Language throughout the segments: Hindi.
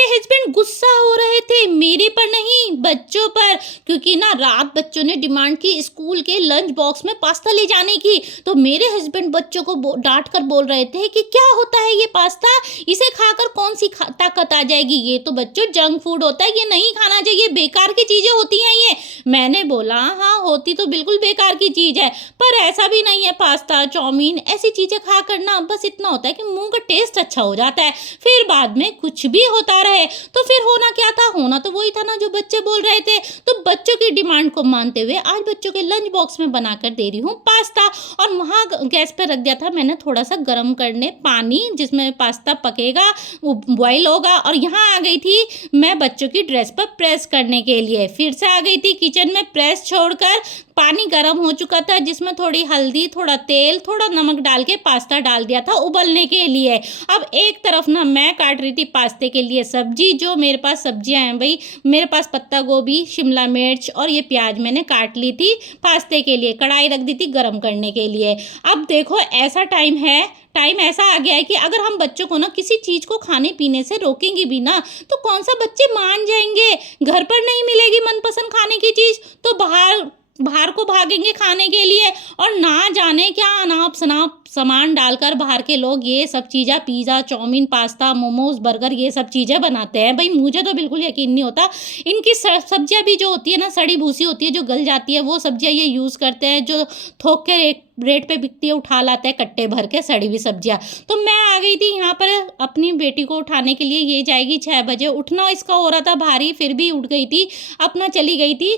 मेरे हस्बैंड गुस्सा हो रहे थे, मेरे पर नहीं बच्चों पर, क्योंकि ना रात बच्चों ने डिमांड की स्कूल के लंच बॉक्स में पास्ता ले जाने की। तो मेरे हस्बैंड बच्चों को डांट कर बोल रहे थे कि क्या होता है ये पास्ता, इसे खाकर कौन सी ताकत आ जाएगी, ये तो बच्चों जंक फूड होता है, ये नहीं खाना चाहिए, बेकार की चीजें होती हैं ये। मैंने बोला हाँ होती तो बिल्कुल बेकार की चीज है, पर ऐसा भी नहीं है, पास्ता चाउमीन ऐसी चीजें खा कर ना बस इतना होता है कि मुंह का टेस्ट अच्छा हो जाता है, फिर बाद में कुछ भी होता रहे। तो फिर होना क्या था, होना तो वही था ना जो बच्चे बोल रहे थे। तो बच्चों की डिमांड को मानते हुए आज बच्चों के लंच बॉक्स में बनाकर दे रही हूँ पास्ता। और वहाँ गैस पर रख दिया था मैंने थोड़ा सा गर्म करने पानी, जिसमें पास्ता पकेगा, बॉयल होगा। और यहाँ आ गई थी मैं बच्चों की ड्रेस पर प्रेस करने के लिए, फिर से आ गई थी किचन में प्रेस छोड़कर। पानी गर्म हो चुका था जिसमें थोड़ी हल्दी, थोड़ा तेल, थोड़ा नमक डाल के पास्ता डाल दिया था उबलने के लिए। अब एक तरफ ना मैं काट रही थी पास्ते के लिए सब्जी, जो मेरे पास सब्जियां हैं भाई, मेरे पास पत्ता गोभी, शिमला मिर्च और ये प्याज मैंने काट ली थी पास्ते के लिए, कढ़ाई रख दी थी गर्म करने के लिए। अब देखो ऐसा टाइम ऐसा आ गया है कि अगर हम बच्चों को ना किसी चीज़ को खाने पीने से रोकेंगे भी ना, तो कौन सा बच्चे मान जाएंगे। घर पर नहीं मिलेगी मनपसंद खाने की चीज़ तो बाहर बाहर को भागेंगे खाने के लिए। और ना जाने क्या अनाप शनाप सामान डालकर बाहर के लोग ये सब चीज़ें, pizza, chowmein, pasta, momos, burger, ये सब चीज़ें बनाते हैं। भाई मुझे तो बिल्कुल यकीन नहीं होता। इनकी सब्जियां भी जो होती है ना, सड़ी भूसी होती है, जो गल जाती है, वो सब्जियां ये यूज़ करते हैं, जो थोक के रेट पे बिकती है, उठा लाते हैं कट्टे भर के सड़ी हुई सब्जियां। तो मैं आ गई थी यहाँ पर अपनी बेटी को उठाने के लिए, ये जाएगी 6 बजे, उठना इसका हो रहा था भारी, फिर भी उठ गई थी, अपना चली गई थी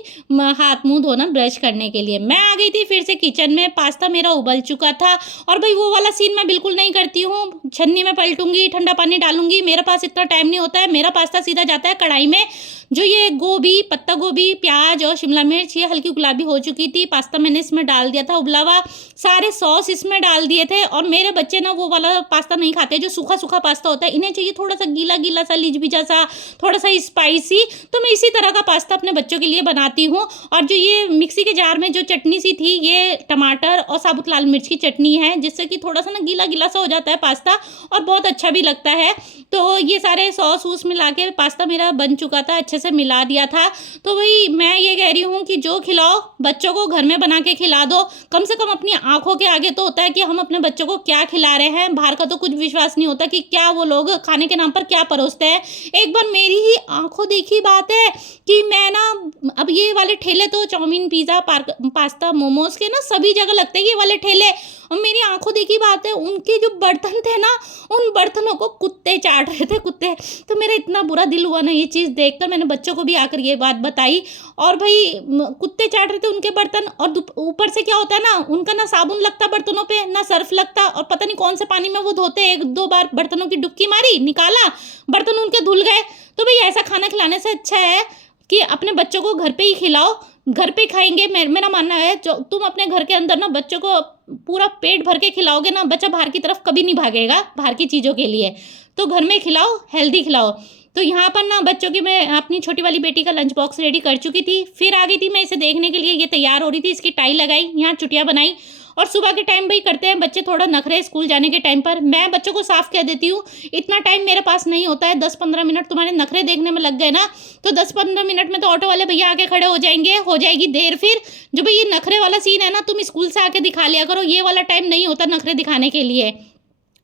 हाथ मुंह धोना ब्रश करने के लिए। मैं आ गई थी फिर से किचन में, पास्ता मेरा उबल चुका था। और भाई वो वाला सीन मैं बिल्कुल नहीं करती हूँ, छन्नी में पलटूंगी, ठंडा पानी डालूंगी, मेरे पास इतना टाइम नहीं होता है। मेरा पास्ता सीधा जाता है कढ़ाई में। जो ये गोभी, पत्ता गोभी, प्याज और शिमला मिर्च ये हल्की गुलाबी हो चुकी थी, पास्ता मैंने इसमें डाल दिया था उबला हुआ, सारे सॉस इसमें डाल दिए थे। और मेरे बच्चे ना वो वाला पास्ता नहीं खाते जो सूखा सूखा पास्ता होता है, इन्हें चाहिए थोड़ा सा गीला गीला सा, लिजबिजा सा, थोड़ा सा स्पाइसी। तो मैं इसी तरह का पास्ता अपने बच्चों के लिए बनाती हूँ। और जो ये मिक्सी के जार में जो चटनी सी थी, ये टमाटर और साबुत लाल मिर्च की चटनी है, जिससे कि थोड़ा सा ना गीला गीला सा हो जाता है पास्ता और बहुत अच्छा भी लगता है। तो ये सारे सॉस वूस मिला के पास्ता मेरा बन चुका था, अच्छे से मिला दिया था। तो वही मैं ये कह रही हूँ कि जो खिलाओ बच्चों को घर में बना के खिला दो, कम से कम अपनी आंखों के आगे तो होता है कि हम अपने बच्चों को क्या खिला रहे हैं, बाहर का तो कुछ विश्वास नहीं होता कि क्या वो लोग खाने के नाम पर क्या परोसते हैं। एक बार मेरी ही आंखों देखी बात है कि मैं ना, अब ये वाले ठेले तो चाउमीन, पिज़्ज़ा, पास्ता, मोमोज के ना सभी जगह लगते हैं ये वाले ठेले, और मेरी आंखों देखी बात है उनके जो बर्तन थे ना, उन बर्तनों को कुत्ते चाट रहे थे, कुत्ते। तो मेरा इतना बुरा दिल हुआ ना ये चीज़ देखकर, मैंने बच्चों को भी आकर ये बात बताई। और भाई कुत्ते चाट रहे थे उनके बर्तन, और ऊपर से क्या होता है ना, उनका ना साबुन लगता बर्तनों पे, ना सर्फ लगता, और पता नहीं कौन से पानी में वो धोते, 1-2 बार बर्तनों की डुबकी मारी, निकाला, बर्तन उनके धुल गए। तो भाई ऐसा खाना खिलाने से अच्छा है कि अपने बच्चों को घर पे ही खिलाओ, घर पे खाएंगे। मेरा मानना है जो तुम अपने घर के अंदर ना बच्चों को पूरा पेट भर के खिलाओगे ना, बच्चा बाहर की तरफ कभी नहीं भागेगा बाहर की चीज़ों के लिए। तो घर में खिलाओ, हेल्दी खिलाओ। तो यहाँ पर ना बच्चों की मैं अपनी छोटी वाली बेटी का लंच बॉक्स रेडी कर चुकी थी, फिर आ गई थी मैं इसे देखने के लिए, ये तैयार हो रही थी, इसकी टाई लगाई, यहाँ चुटिया बनाई। और सुबह के टाइम भाई करते हैं बच्चे थोड़ा नखरे स्कूल जाने के टाइम पर, मैं बच्चों को साफ कह देती हूँ इतना टाइम मेरे पास नहीं होता है, 10-15 मिनट तुम्हारे नखरे देखने में लग गए ना, तो 10-15 मिनट में तो ऑटो वाले भैया आके खड़े हो जाएंगे, हो जाएगी देर। फिर जो भाई ये नखरे वाला सीन है ना, तुम स्कूल से आके दिखा लिया करो, ये वाला टाइम नहीं होता नखरे दिखाने के लिए।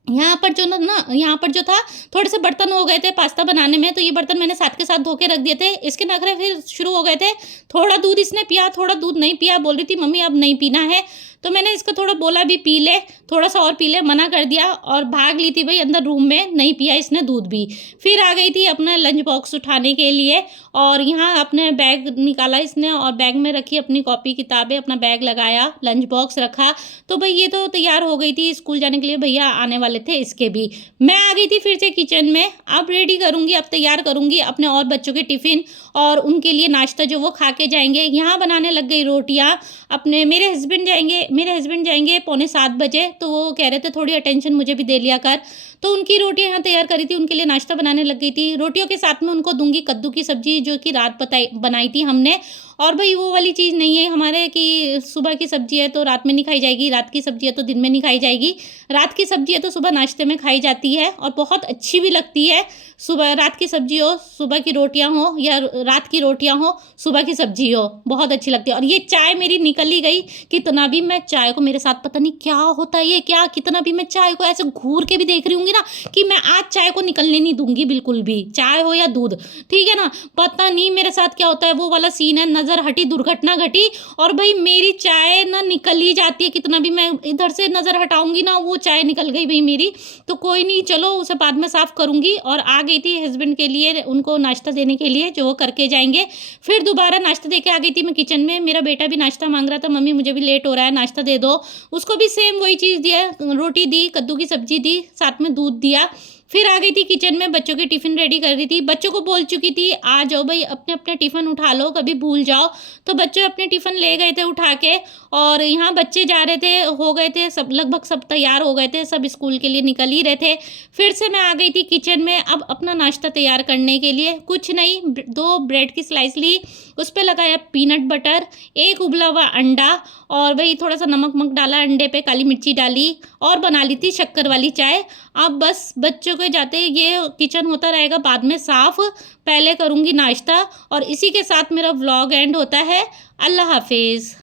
यहाँ पर जो ना यहाँ पर जो था, थोड़े से बर्तन हो गए थे पास्ता बनाने में, तो ये बर्तन मैंने साथ के साथ धो के रख दिए थे। इसके नखरे फिर शुरू हो गए थे, थोड़ा दूध इसने पिया, थोड़ा दूध नहीं पिया, बोल रही थी मम्मी अब नहीं पीना है। तो मैंने इसको थोड़ा बोला भी पी ले, थोड़ा सा और पी ले, मना कर दिया, और भाग ली थी भाई अंदर रूम में, नहीं पिया इसने दूध भी। फिर आ गई थी अपना लंच बॉक्स उठाने के लिए, और यहाँ अपने बैग निकाला इसने, और बैग में रखी अपनी कॉपी किताबें, अपना बैग लगाया, लंच बॉक्स रखा। तो भाई ये तो तैयार हो गई थी स्कूल जाने के लिए, भैया आने वाले थे इसके भी। मैं आ गई थी फिर से किचन में, अब रेडी करूँगी, अब तैयार करूँगी अपने और बच्चों के टिफ़िन और उनके लिए नाश्ता जो वो खा के जाएंगे। यहाँ बनाने लग गई रोटियाँ अपने, मेरे हस्बैंड जाएंगे 6:45 बजे, तो वो कह रहे थे थोड़ी अटेंशन मुझे भी दे लिया कर। तो उनकी रोटियाँ यहाँ तैयार करी थी, उनके लिए नाश्ता बनाने लग गई थी। रोटियों के साथ में उनको दूँगी कद्दू की सब्ज़ी जो कि रात बनाई थी हमने। और भई वो वाली चीज़ नहीं है हमारे कि सुबह की सब्ज़ी है तो रात में नहीं खाई जाएगी, रात की सब्ज़ी है तो दिन में नहीं खाई जाएगी। रात की सब्ज़ी है तो सुबह नाश्ते में खाई जाती है और बहुत अच्छी भी लगती है। सुबह रात की सब्ज़ी हो, सुबह की रोटियाँ हो या रात की रोटियाँ हो, सुबह की सब्ज़ी हो, बहुत अच्छी लगती है। और ये चाय मेरी निकल ही गई, कितना भी मैं चाय को, मेरे साथ पता नहीं क्या होता है ये, क्या कितना भी मैं चाय को ऐसे घूर के भी देख रही होंगी ना कि मैं आज चाय को निकलने नहीं दूँगी बिल्कुल भी, चाय हो या दूध, ठीक है ना? पता नहीं मेरे साथ क्या होता है, वो वाला सीन है, नज़र हटी, दुर्घटना घटी और भई मेरी चाय ना निकल ही जाती है, कितना भी मैं इधर से नज़र हटाऊँगी ना, वो चाय निकल गई भई मेरी। तो कोई नहीं, चलो उसे बाद में साफ़ करूँगी। और आ गई थी हस्बैंड के लिए, उनको नाश्ता देने के लिए, जो वो करके जाएँगे। फिर दोबारा नाश्ता देके आ गई थी मैं किचन में, मेरा बेटा भी नाश्ता माँग रहा था, मम्मी मुझे भी लेट हो रहा है, नाश्ता दे दो। उसको भी सेम वही चीज़ दिया, रोटी दी, कद्दू की सब्ज़ी दी, साथ में दूध दिया। फिर आ गई थी किचन में, बच्चों के टिफ़िन रेडी कर रही थी। बच्चों को बोल चुकी थी, "आ जाओ भई, अपने-अपने टिफ़िन उठा लो, कभी भूल जाओ।" तो बच्चे अपने टिफ़िन ले गए थे उठा के और यहाँ बच्चे जा रहे थे, हो गए थे सब, लगभग सब तैयार हो गए थे, सब स्कूल के लिए निकल ही रहे थे। फिर से मैं आ गई थी किचन में, अब अपना नाश्ता तैयार करने के लिए। कुछ नहीं, 2 ब्रेड की स्लाइस ली, उस पे लगाया पीनट बटर, 1 उबला हुआ अंडा और वही थोड़ा-सा नमक-वमक डाला अंडे पे, काली मिर्ची डाली और बना ली थी शक्कर वाली चाय। अब बस बच्चों के जाते ये किचन होता रहेगा बाद में साफ़, पहले करूँगी नाश्ता और इसी के साथ मेरा व्लॉग एंड होता है। अल्लाह हाफ़िज़।